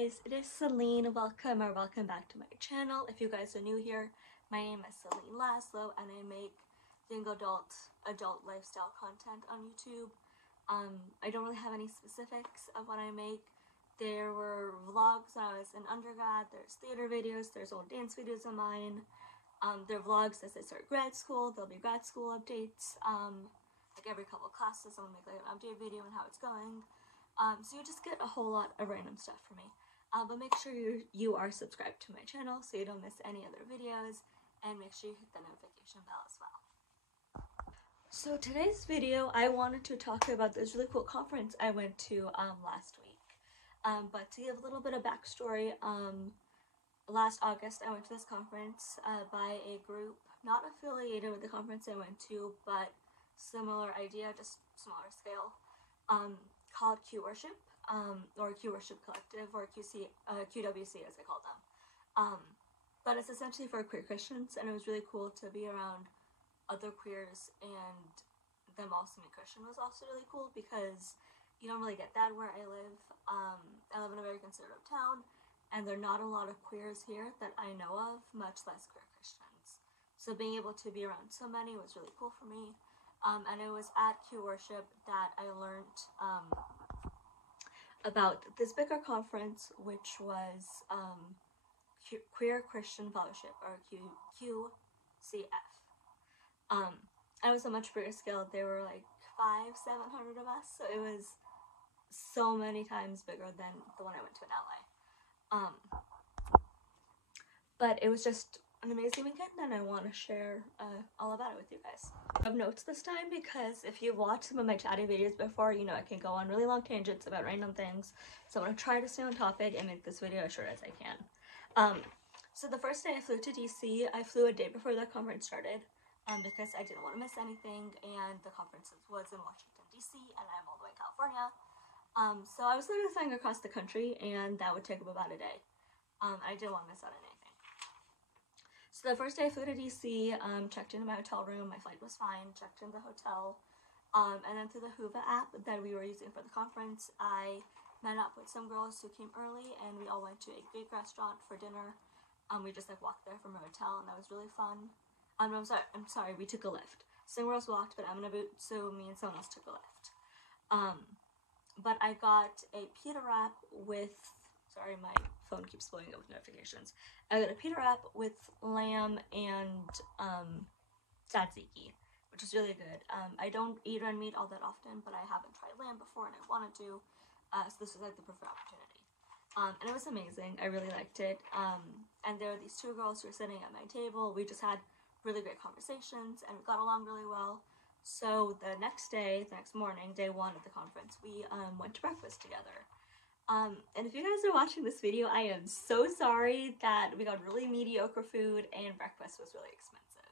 guys, it is Selene. Welcome back to my channel. If you guys are new here, my name is Selene László and I make young adult lifestyle content on YouTube. I don't really have any specifics of what I make. There were vlogs when I was in undergrad, there's theater videos, there's old dance videos of mine. There are vlogs as I start grad school, there'll be grad school updates. Like every couple of classes I'm gonna make like an update video on how it's going. So you just get a whole lot of random stuff from me. But make sure you are subscribed to my channel so you don't miss any other videos, and make sure you hit the notification bell as well. So today's video, I wanted to talk about this really cool conference I went to last week. But to give a little bit of backstory, last August I went to this conference by a group not affiliated with the conference I went to, but similar idea, just smaller scale, called Q Worship, or Q Worship Collective, or QWC as I call them. But it's essentially for queer Christians, and it was really cool to be around other queers and them also being Christian was also really cool because you don't really get that where I live. I live in a very conservative town, and there are not a lot of queers here that I know of, much less queer Christians. So being able to be around so many was really cool for me. And it was at Q Worship that I learned about this bigger conference, which was Queer Christian Fellowship, or QCF. I was a much bigger scale. There were like 500-700 of us, so it was so many times bigger than the one I went to in LA. But it was just an amazing weekend, and I want to share all about it with you guys. I have notes this time because if you've watched some of my chatty videos before, you know I can go on really long tangents about random things. So I'm going to try to stay on topic and make this video as short as I can. So the first day I flew to DC, I flew a day before the conference started because I didn't want to miss anything, and the conference was in Washington, DC, and I'm all the way in California. So I was literally flying across the country, and that would take up about a day. I didn't want to miss out on anything. So the first day I flew to DC, checked into my hotel room, my flight was fine, checked in the hotel, and then through the HIIII app that we were using for the conference, I met up with some girls who came early, and we all went to a Greek restaurant for dinner. We just like walked there from our hotel, and that was really fun. I'm sorry, we took a Lyft. Some girls walked, but I'm in a boot, so me and someone else took a Lyft. But I got a pita wrap with, sorry, my phone keeps blowing up with notifications. I got a pita wrap with lamb and tzatziki, which is really good. I don't eat red meat all that often, but I haven't tried lamb before and I wanted to, so this was like the perfect opportunity. And it was amazing. I really liked it. And there were these two girls who were sitting at my table. We just had really great conversations and we got along really well. So the next morning, day one of the conference, we went to breakfast together. And if you guys are watching this video, I am so sorry that we got really mediocre food and breakfast was really expensive.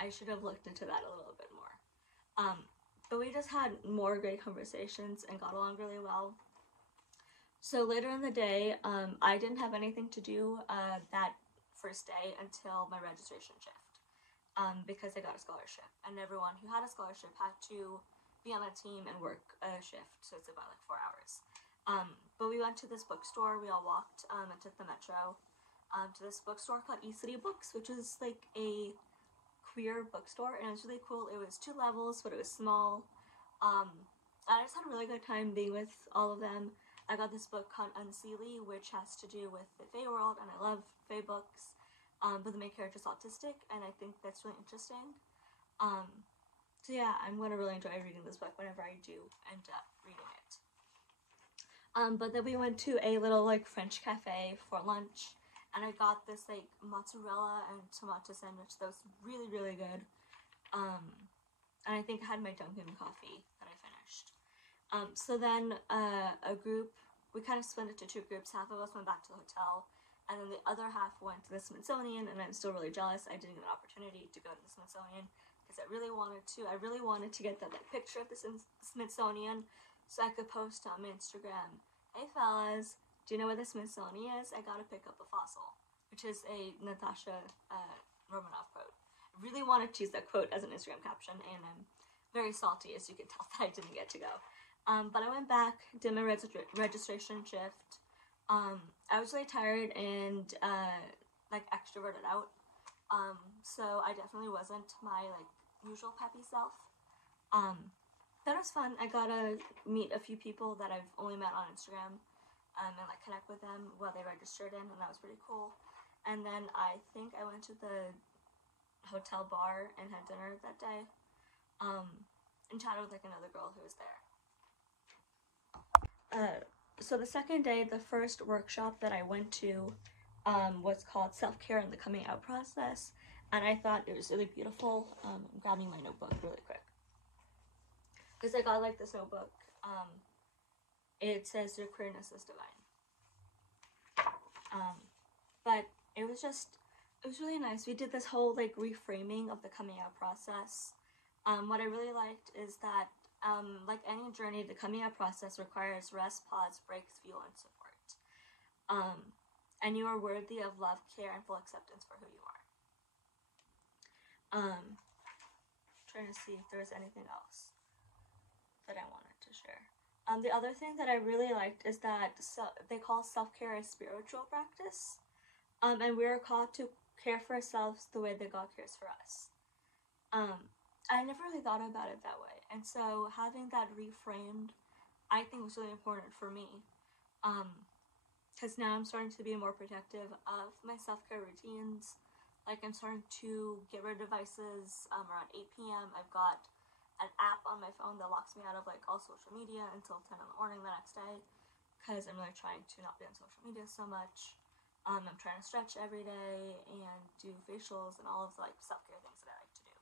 I should have looked into that a little bit more. But we just had more great conversations and got along really well. So later in the day, I didn't have anything to do that first day until my registration shift. Because I got a scholarship, and everyone who had a scholarship had to be on a team and work a shift, so it's about like 4 hours. But we went to this bookstore, we all walked and took the metro to this bookstore called HIIII Books, which is like a queer bookstore, and it was really cool. It was 2 levels, but it was small. I just had a really good time being with all of them. I got this book called Unseelie, which has to do with the Fae world, and I love Fae books. But the main character is autistic, and I think that's really interesting. So yeah, I'm going to really enjoy reading this book whenever I do end up reading it. But then we went to a little like French cafe for lunch, and I got this like mozzarella and tomato sandwich that was really, really good. And I think I had my Dunkin' coffee that I finished. So then we kind of split into 2 groups. Half of us went back to the hotel, and then the other half went to the Smithsonian, and I'm still really jealous I didn't get an opportunity to go to the Smithsonian because I really wanted to. I really wanted to get that like, picture of the Smithsonian so I could post on my Instagram, "Hey fellas, do you know where the Smithsonian is? I gotta pick up a fossil," which is a Natasha Romanoff quote. I really wanted to use that quote as an Instagram caption, and I'm very salty, as you can tell, that I didn't get to go. But I went back, did my registration shift, I was really tired and like extroverted out. So I definitely wasn't my like usual peppy self. That was fun. I got to meet a few people that I've only met on Instagram, and like connect with them while they registered in, and that was pretty cool. And then I think I went to the hotel bar and had dinner that day, and chatted with like another girl who was there. So the second day, the first workshop that I went to was called Self-Care and the Coming Out Process, and I thought it was really beautiful. I'm grabbing my notebook really quick because I got like this notebook. It says your queerness is divine. But it was really nice. We did this whole like reframing of the coming out process. What I really liked is that like any journey, the coming out process requires rest, pause, breaks, fuel, and support. And you are worthy of love, care, and full acceptance for who you are. Trying to see if there's anything else that I wanted to share. The other thing that I really liked is that they call self-care a spiritual practice. And we are called to care for ourselves the way that God cares for us. I never really thought about it that way. And so having that reframed, I think was really important for me. Because now I'm starting to be more protective of my self-care routines. Like I'm starting to get rid of devices around 8 p.m. I've got an app on my phone that locks me out of like all social media until 10 in the morning the next day. Because I'm really trying to not be on social media so much. I'm trying to stretch every day and do facials and all of the like self-care things that I like to do.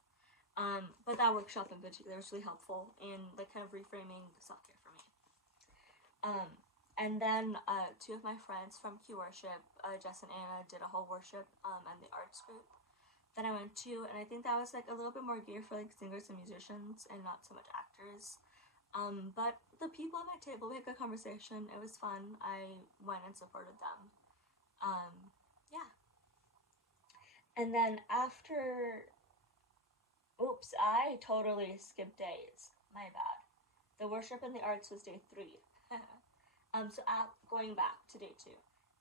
But that workshop in particular was really helpful in like kind of reframing the self-care for me. And then two of my friends from Q Worship, Jess and Anna, did a whole worship and the arts group that I went to, and I think that was like a little bit more geared for like singers and musicians and not so much actors. But the people at my table, we had good conversation. It was fun. I went and supported them. Yeah. And then after, oops, I totally skipped days. My bad. The worship and the arts was day 3. So going back to day 2,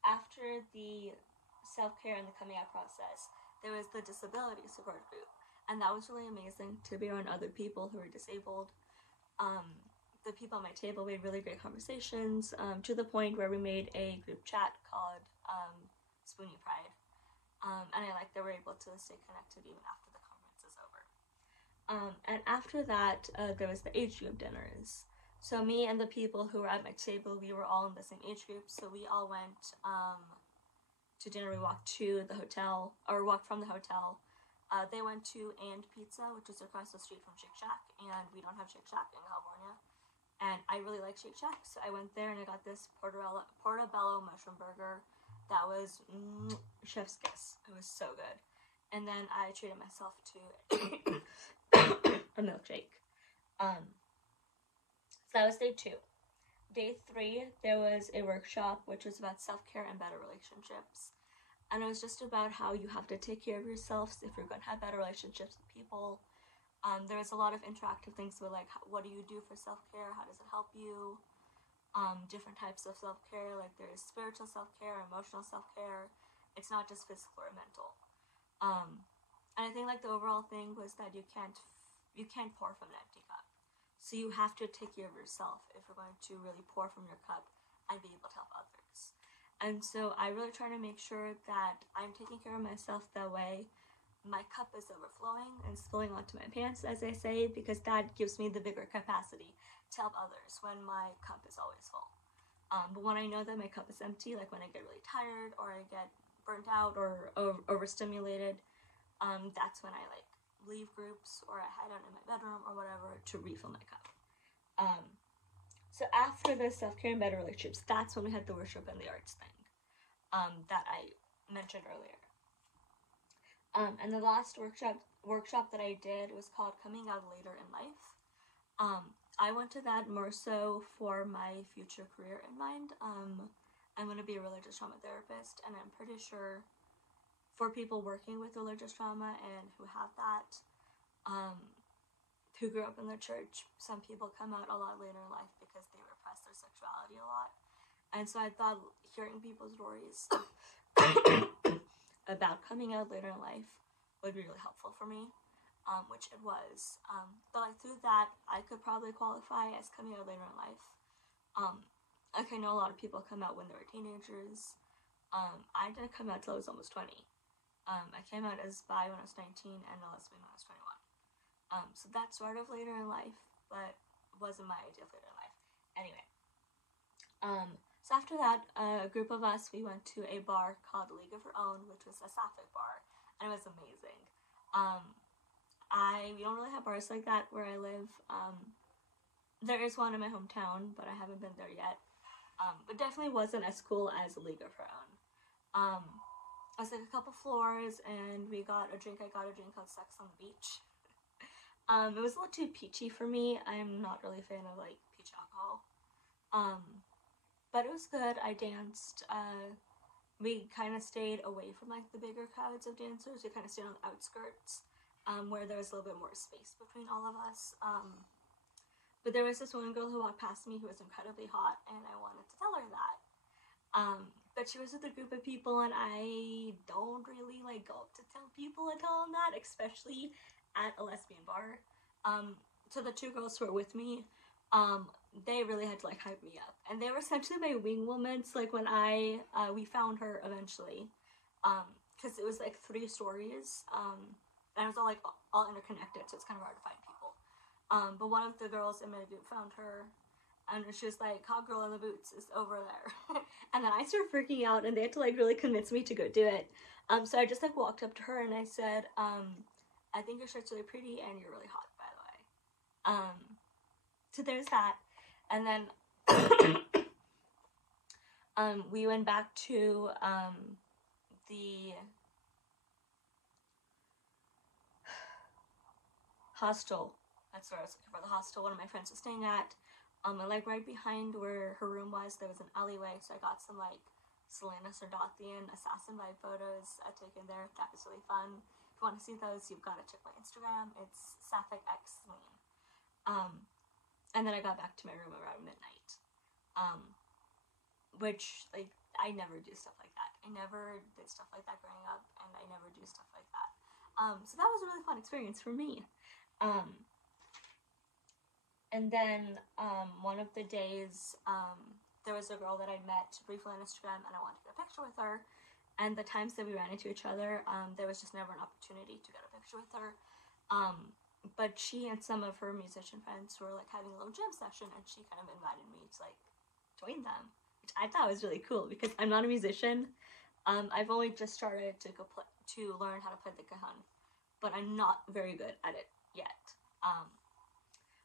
after the self-care and the coming out process, there was the disability support group, and that was really amazing to be around other people who were disabled. The people at my table, we had really great conversations, to the point where we made a group chat called Spoonie Pride, and I like that we're able to stay connected even after the conference is over. And after that, there was the age group dinners. So me and the people who were at my table, we were all in the same age group, so we all went to dinner. We walked to the hotel, or walked from the hotel. They went to And Pizza, which is across the street from Shake Shack, and we don't have Shake Shack in California. And I really like Shake Shack, so I went there and I got this portobello mushroom burger that was chef's kiss. It was so good. And then I treated myself to a milkshake. So that was day 2. Day 3, there was a workshop which was about self-care and better relationships. And it was just about how you have to take care of yourselves if you're going to have better relationships with people. There was a lot of interactive things with like, what do you do for self-care? How does it help you? Different types of self-care, like there's spiritual self-care, emotional self-care. It's not just physical or mental. And I think like the overall thing was that you can't pour from an empty cup. So you have to take care of yourself if you're going to really pour from your cup and be able to help others. And so I really try to make sure that I'm taking care of myself that way. My cup is overflowing and spilling onto my pants, as I say, because that gives me the bigger capacity to help others when my cup is always full. But when I know that my cup is empty, like when I get really tired or I get burnt out or overstimulated, that's when I like leave groups or I hide out in my bedroom or whatever to refill my cup. So after the self-care and better relationships, that's when we had the worship and the arts thing that I mentioned earlier. And the last workshop that I did was called Coming Out Later in Life. I went to that more so for my future career in mind. I'm going to be a religious trauma therapist, and I'm pretty sure for people working with religious trauma and who have that, who grew up in the church, some people come out a lot later in life because they repress their sexuality a lot. And so I thought hearing people's stories about coming out later in life would be really helpful for me, which it was. But like through that, I could probably qualify as coming out later in life. Like I know a lot of people come out when they were teenagers. I didn't come out till I was almost 20. I came out as bi when I was 19 and a lesbian when I was 21. So that's sort of later in life, but wasn't my idea of later in life. Anyway. So after that, a group of us, we went to a bar called League of Her Own, which was a sapphic bar, and it was amazing. We don't really have bars like that where I live. There is one in my hometown, but I haven't been there yet. But definitely wasn't as cool as League of Her Own. It was like a couple floors, and we got a drink. I got a drink called Sex on the Beach. It was a little too peachy for me. I'm not really a fan of like peach alcohol. But it was good. I danced. We kind of stayed away from like the bigger crowds of dancers. We kind of stayed on the outskirts, where there was a little bit more space between all of us. But there was this one girl who walked past me who was incredibly hot, and I wanted to tell her that. But she was with a group of people, and I don't really like go up to tell people and tell them that, especially at a lesbian bar. So the two girls who were with me, they really had to like hype me up, and they were essentially my wing women. So like when we found her eventually, because it was like 3 stories, and it was all interconnected, so it's kind of hard to find people. But one of the girls in my group found her, and she was like, "Hot girl in the boots is over there." And then I started freaking out, and they had to like really convince me to go do it. So I just like walked up to her and I said, "I think your shirt's really pretty and you're really hot, by the way." So there's that. And then we went back to the hostel. That's where I was looking for, the hostel one of my friends was staying at. And like right behind where her room was, there was an alleyway, so I got some like Selene assassin vibe photos taken there. That was really fun. If you want to see those, you've got to check my Instagram. It's SapphiCSelene. And then I got back to my room around midnight. Which, like, I never do stuff like that. I never did stuff like that growing up, and I never do stuff like that. So that was a really fun experience for me. And then one of the days, there was a girl that I'd met briefly on Instagram, and I wanted to get a picture with her. And the times that we ran into each other, there was just never an opportunity to get a picture with her. But she and some of her musician friends were like having a little jam session, and she kind of invited me to like join them, which I thought was really cool because I'm not a musician. I've only just started to learn how to play the cajon, but I'm not very good at it yet.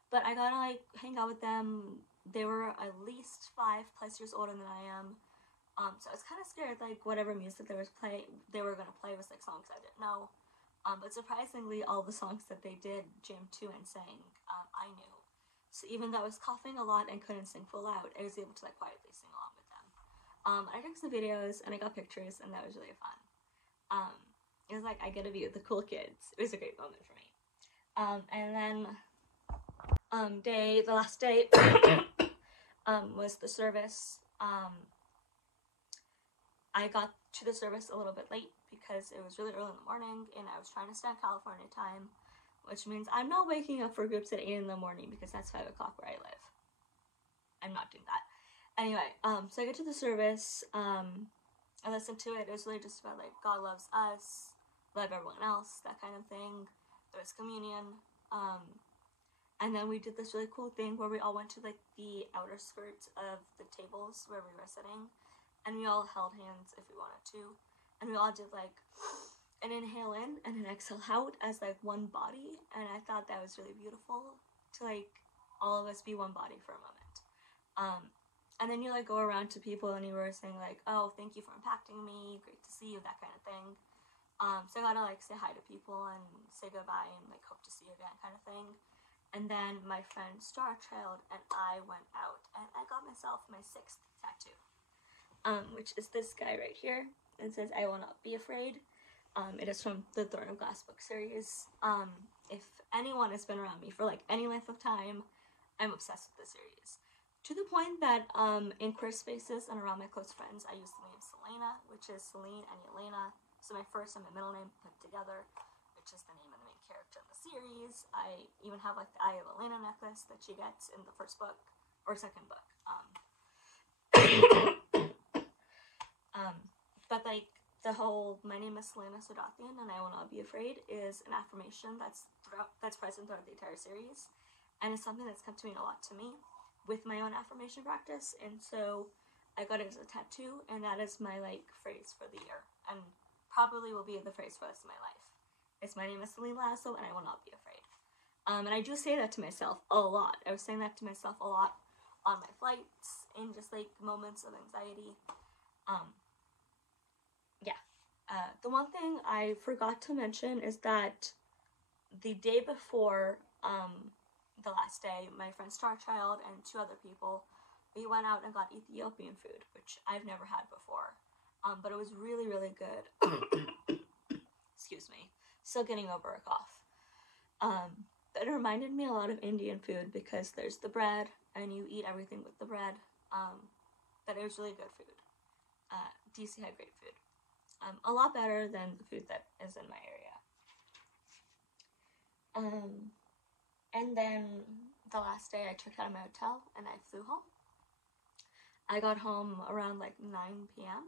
But I got to like hang out with them. They were at least 5+ years older than I am. So I was kind of scared like whatever music they were gonna play was like songs I didn't know. But surprisingly, all the songs that they did jam to and sang, I knew. So even though I was coughing a lot and couldn't sing full out, I was able to like quietly sing along with them. I took some videos and I got pictures, and that was really fun. It was like I get to be with the cool kids. It was a great moment for me. And then the last day was the service. I got to the service a little bit late because it was really early in the morning, and I was trying to stay on California time, which means I'm not waking up for groups at 8 in the morning because that's 5 o'clock where I live. I'm not doing that. Anyway, so I get to the service, I listened to it. It was really just about like God loves us, love everyone else, that kind of thing. There was communion, and then we did this really cool thing where we all went to like the outer skirts of the tables where we were sitting, and we all held hands if we wanted to, and we all did like an inhale in and an exhale out as like one body, and I thought that was really beautiful to like all of us be one body for a moment. And then you like go around to people and you were saying like, "Oh, thank you for impacting me, great to see you," that kind of thing. So I got to like say hi to people and say goodbye and like hope to see you again kind of thing. And then my friend Star trailed, and I went out and I got myself my 6th tattoo, which is this guy right here. It says, "I will not be afraid." It is from the Throne of Glass book series. If anyone has been around me for like any length of time, I'm obsessed with the series. to the point that in queer spaces and around my close friends, I use the name Selene, which is Selene and Yelena. So my first and my middle name put together, which is the name of the main character in the series. I even have like the Eye of Elena necklace that she gets in the first book or second book. But like the whole "my name is Selena Sodathian and I will not be afraid" is an affirmation that's present throughout the entire series, and it's something that's come to mean a lot to me with my own affirmation practice. And so I got it as a tattoo, and that is my like phrase for the year, and probably will be the phrase for the rest of my life. It's "my name is Selene László and I will not be afraid." And I do say that to myself a lot. I was saying that to myself a lot on my flights, in just like moments of anxiety. The one thing I forgot to mention is that the day before the last day, my friend Starchild and 2 other people, we went out and got Ethiopian food, which I've never had before. But it was really, really good. Excuse me. Still getting over a cough. But it reminded me a lot of Indian food because there's the bread and you eat everything with the bread. But it was really good food. DC had great food. A lot better than the food that is in my area. And then the last day I checked out of my hotel and I flew home. I got home around like 9 p.m.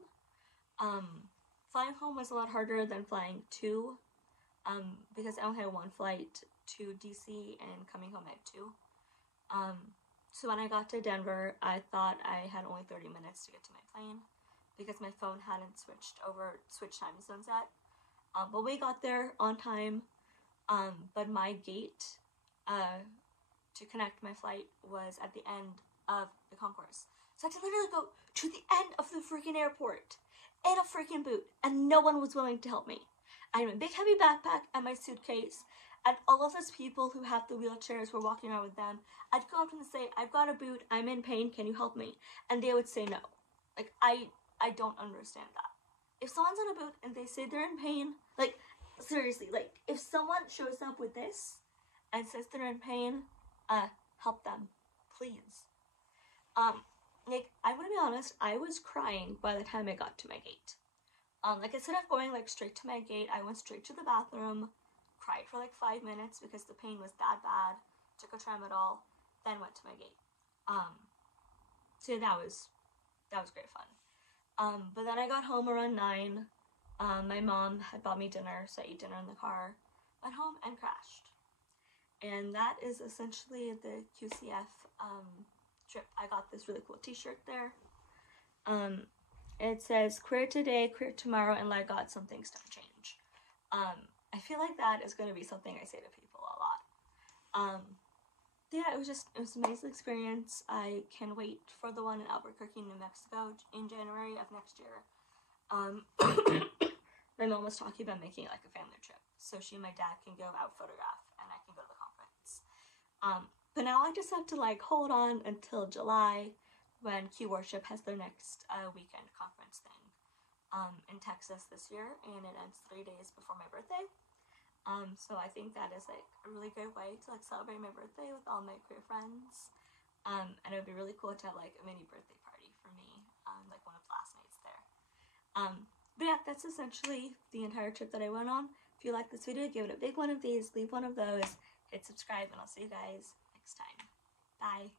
Flying home was a lot harder than flying to, because I only had 1 flight to DC and coming home at 2. So when I got to Denver, I thought I had only 30 minutes to get to my plane, because my phone hadn't switched time zones yet. But we got there on time, but my gate to connect my flight was at the end of the concourse. So I had to literally go to the end of the freaking airport in a freaking boot, and no one was willing to help me. I had my big heavy backpack and my suitcase, and all of those people who have the wheelchairs were walking around with them. I'd go up to them and say, "I've got a boot, I'm in pain, can you help me?" And they would say no. Like, I don't understand that. If someone's on a boot and they say they're in pain, like, seriously, like, if someone shows up with this and says they're in pain, help them, please. Like, I'm gonna be honest, I was crying by the time I got to my gate. Like, instead of going, like, straight to my gate, I went straight to the bathroom, cried for, like, 5 minutes because the pain was that bad, took a tramadol, then went to my gate. So that was great fun. But then I got home around 9. My mom had bought me dinner, so I ate dinner in the car, went home, and crashed. And that is essentially the QCF trip. I got this really cool t-shirt there. It says, "Queer today, queer tomorrow, and like God, some things don't change." I feel like that is going to be something I say to people a lot. Yeah, it was an amazing experience. I can wait for the one in Albuquerque, New Mexico in January of next year. My mom was talking about making like a family trip, so she and my dad can go out photograph and I can go to the conference. But now I just have to like hold on until July, when Q Worship has their next weekend conference thing in Texas this year, and it ends 3 days before my birthday. So I think that is like a really good way to like celebrate my birthday with all my queer friends. And it would be really cool to have like a mini birthday party for me, like one of the classmates there. But yeah, that's essentially the entire trip that I went on. If you like this video, give it a big one of these, leave one of those, hit subscribe, and I'll see you guys next time. Bye.